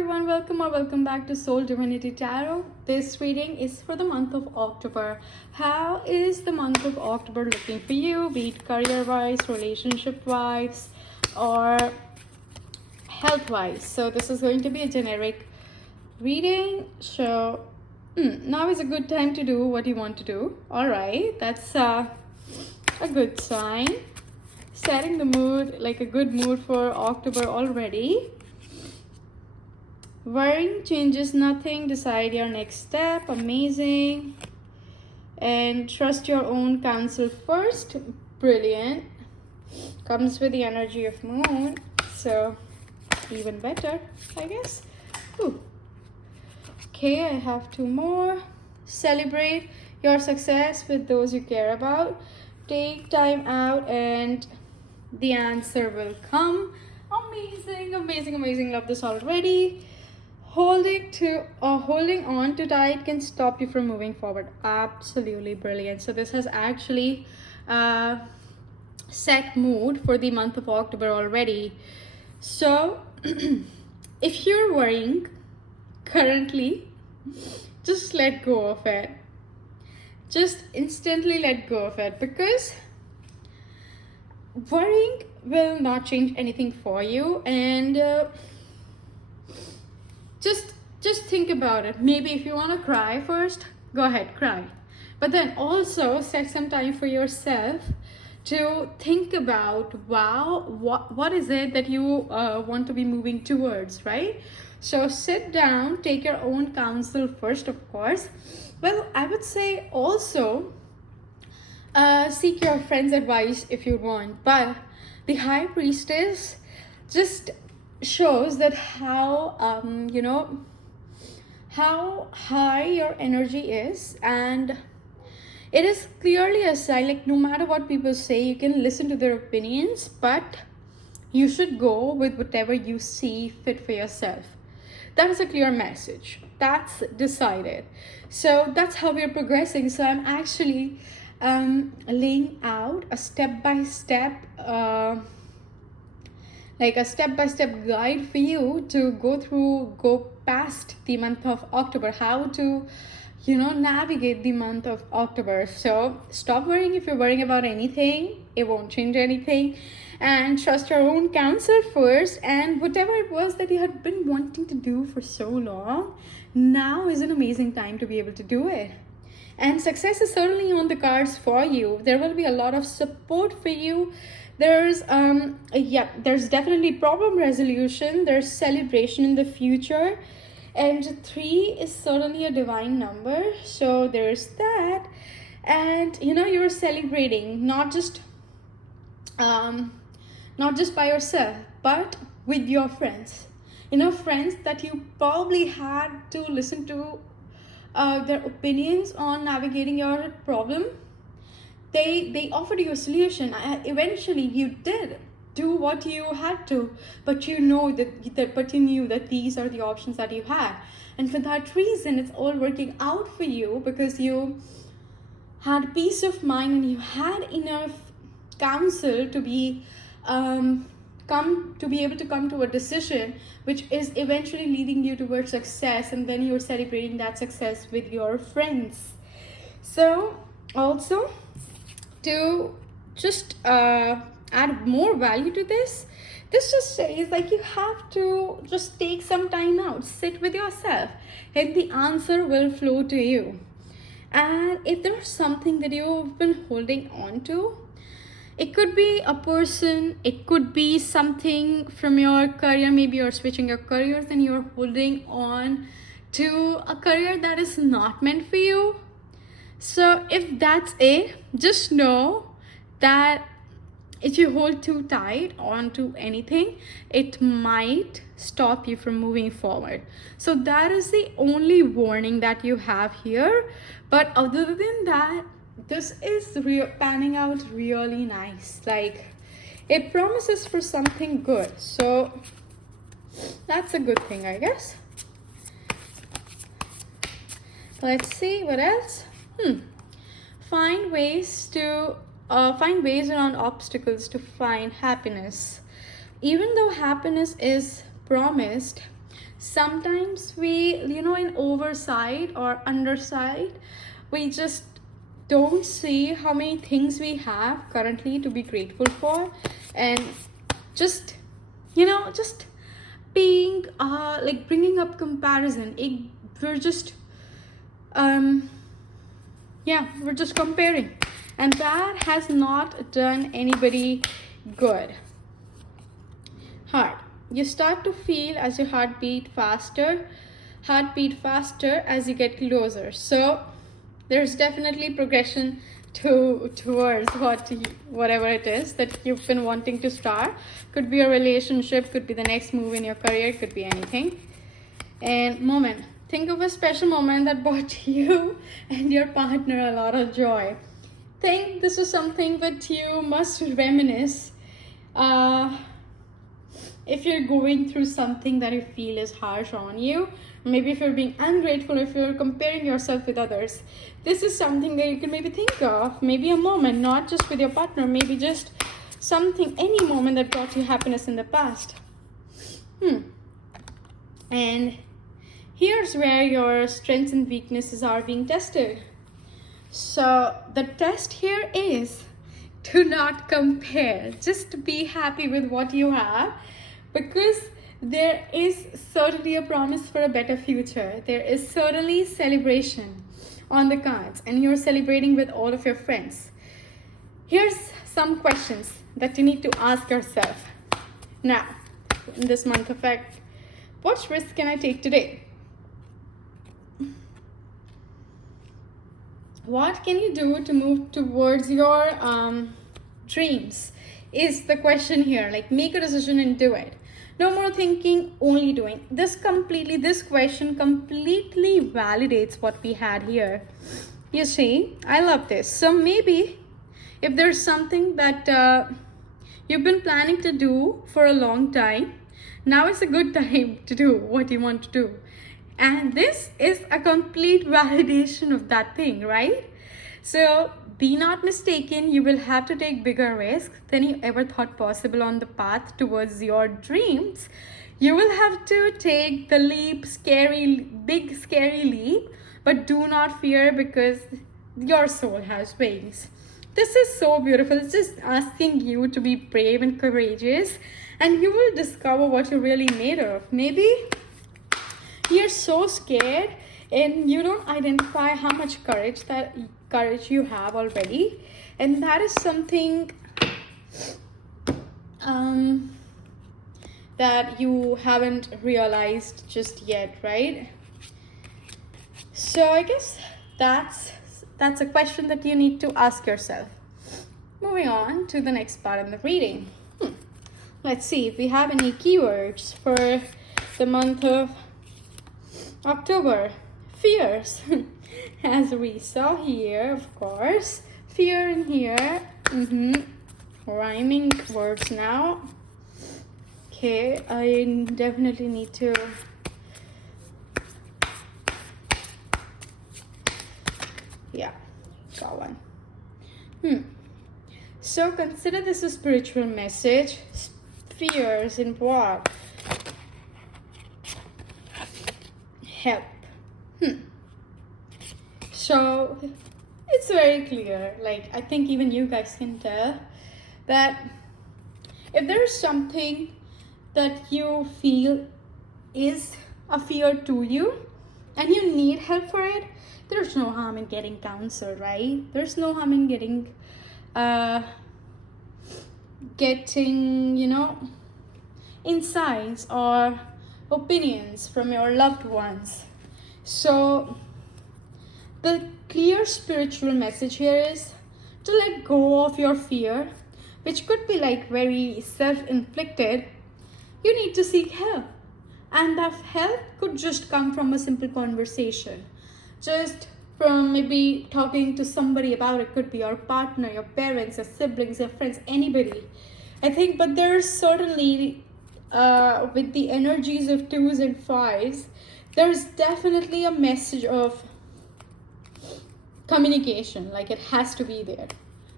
everyone, welcome or welcome back to Soul Divinity Tarot. This reading is for the month of October. How is the month of October looking for you, be it career-wise, relationship-wise, or health-wise? So this is going to be a generic reading. So now is a good time to do what you want to do. All right, that's a good sign. Setting the mood, like a good mood for October already. Worrying changes nothing. Decide your next step. Amazing. And trust your own counsel first. Brilliant. Comes with the energy of moon. So even better, I guess. Ooh. Okay, I have two more. Celebrate your success with those you care about. Take time out and the answer will come. Amazing, amazing, amazing. Love this already. Holding on too tight can stop you from moving forward. Absolutely brilliant. So this has actually set mood for the month of October already. So if you're worrying currently, just let go of it. Just instantly let go of it, because worrying will not change anything for you. And just think about it. Maybe if you want to cry first, go ahead, cry. But then also set some time for yourself to think about, wow, what is it that you want to be moving towards, right? So sit down, take your own counsel first, of course. Well, I would say also seek your friend's advice if you want. But the High Priestess just shows that how how high your energy is, and it is clearly a sign, like no matter what people say, you can listen to their opinions, but you should go with whatever you see fit for yourself. That is a clear message. That's decided. So that's how we're progressing. So I'm actually laying out a step-by-step guide for you to go past the month of October, how to navigate the month of October. So stop worrying. If you're worrying about anything, it won't change anything, and trust your own counsel first. And whatever it was that you had been wanting to do for so long, now is an amazing time to be able to do it. And success is certainly on the cards for you. There will be a lot of support for you. There's definitely problem resolution. There's celebration in the future. And 3 is certainly a divine number. So there's that. And you're celebrating not just by yourself, but with your friends. Friends that you probably had to listen to their opinions on navigating your problem. They offered you a solution. Eventually you did do what you had to, but you knew that these are the options that you had, and for that reason it's all working out for you, because you had peace of mind and you had enough counsel to be able to come to a decision which is eventually leading you towards success, and then you're celebrating that success with your friends. So also, to just add more value to this just says, like, you have to just take some time out, sit with yourself, and the answer will flow to you. And if there's something that you've been holding on to, it could be a person, it could be something from your career. Maybe you're switching your careers and you're holding on to a career that is not meant for you. So if that's it, just know that if you hold too tight onto anything, it might stop you from moving forward. So that is the only warning that you have here. But other than that, this is panning out really nice. Like, it promises for something good. So that's a good thing, I guess. Let's see what else. Find ways around obstacles to find happiness. Even though happiness is promised, Sometimes we, in oversight or underside, we just don't see how many things we have currently to be grateful for, and just, just being like bringing up comparison. We're just we're just comparing, and that has not done anybody good. Heart. You start to feel as your heartbeat faster as you get closer. So there's definitely progression towards whatever it is that you've been wanting to start. Could be a relationship, could be the next move in your career, could be anything. And moment. Think of a special moment that brought you and your partner a lot of joy. Think this is something that you must reminisce if you're going through something that you feel is harsh on you. Maybe if you're being ungrateful, if you're comparing yourself with others, this is something that you can maybe think of. Maybe a moment, not just with your partner, maybe just something, any moment that brought you happiness in the past. And here's where your strengths and weaknesses are being tested. So the test here is to not compare. Just be happy with what you have, because there is certainly a promise for a better future. There is certainly celebration on the cards, and you're celebrating with all of your friends. Here's some questions that you need to ask yourself. Now, in this month effect, what risk can I take today? What can you do to move towards your dreams is the question here. Like, make a decision and do it. No more thinking, only doing. This question completely validates what we had here. You see, I love this. So maybe if there's something that you've been planning to do for a long time, now is a good time to do what you want to do. And this is a complete validation of that thing, right? So be not mistaken, you will have to take bigger risks than you ever thought possible on the path towards your dreams. You will have to take the big scary leap, but do not fear, because your soul has wings. This is so beautiful. It's just asking you to be brave and courageous, and you will discover what you're really made of. Maybe you're so scared and you don't identify how much courage you have already, and that is something that you haven't realized just yet, right? So I guess that's a question that you need to ask yourself. Moving on to the next part in the reading. Let's see if we have any keywords for the month of October. Fears. As we saw here, of course. Fear in here. Rhyming words now. Okay, I definitely need to got one. So consider this a spiritual message. Fears in what? Help. So it's very clear, like I think even you guys can tell that if there's something that you feel is a fear to you and you need help for it, there's no harm in getting counsel, right? There's no harm in getting insights or opinions from your loved ones. So the clear spiritual message here is to let go of your fear, which could be like very self-inflicted. You need to seek help, and that help could just come from a simple conversation, just from maybe talking to somebody about it. Could be your partner, your parents, your siblings, your friends, anybody, I think. But there's certainly with the energies of 2s and 5s, there's definitely a message of communication, like it has to be there.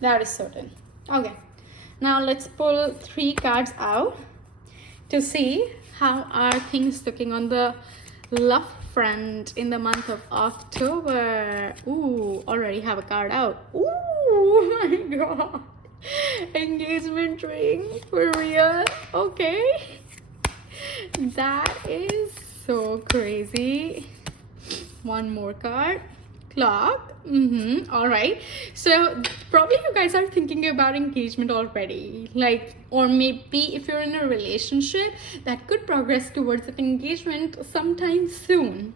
That is certain. Okay, now let's pull 3 cards out to see how are things looking on the love front in the month of October? Ooh, already have a card out. Ooh, my god. Engagement ring for real. Okay. That is so crazy. One more card. Clock. All right. So probably you guys are thinking about engagement already, like, or maybe if you're in a relationship that could progress towards an engagement sometime soon.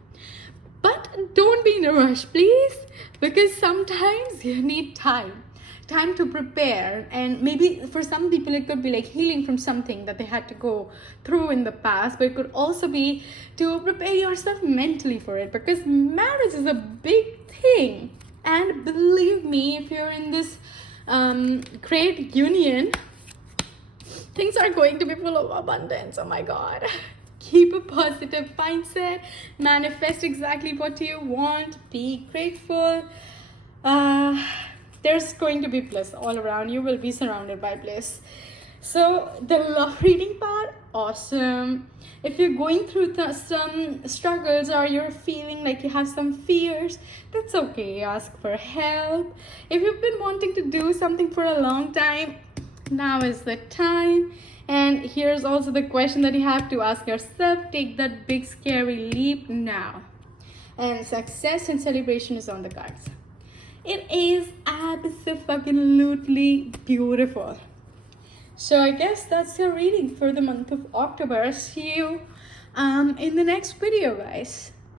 But don't be in a rush, please, because sometimes you need time to prepare. And maybe for some people it could be like healing from something that they had to go through in the past, but it could also be to prepare yourself mentally for it, because marriage is a big thing. And believe me, if you're in this great union, things are going to be full of abundance. Oh my god. Keep a positive mindset, manifest exactly what you want, be grateful. There's going to be bliss all around. You will be surrounded by bliss. So the love reading part, awesome. If you're going through some struggles, or you're feeling like you have some fears, that's okay. Ask for help. If you've been wanting to do something for a long time, now is the time. And here's also the question that you have to ask yourself. Take that big scary leap now. And success and celebration is on the cards. It is absolutely beautiful. So I guess that's your reading for the month of October. See you in the next video, guys.